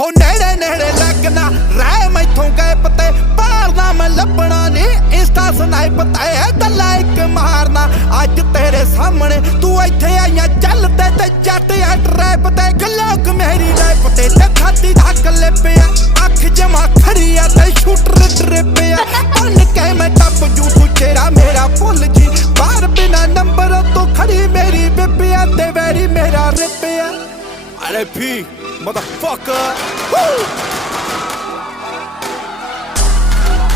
हो नेड़े नेड़े लगना रह मैथों गैप ते पारना मैं लभना नी इंस्टा स्नैप ते लाइक मारना अज तेरे सामने तू इत्थे आइया चलते ते जट आ ट्रैप ते गलोक मेरी रैप ते खाती धक लिपिया अख जमा खड़ी आ ते शूटर ट्रिपिया बन के मैं टप जू तू चेहरा मेरा भुल जी बाहर बिना नंबर तो खड़ी मेरी बिपिया ते वैरी मेरा रिपिया अरे भी motherfucker. Woo!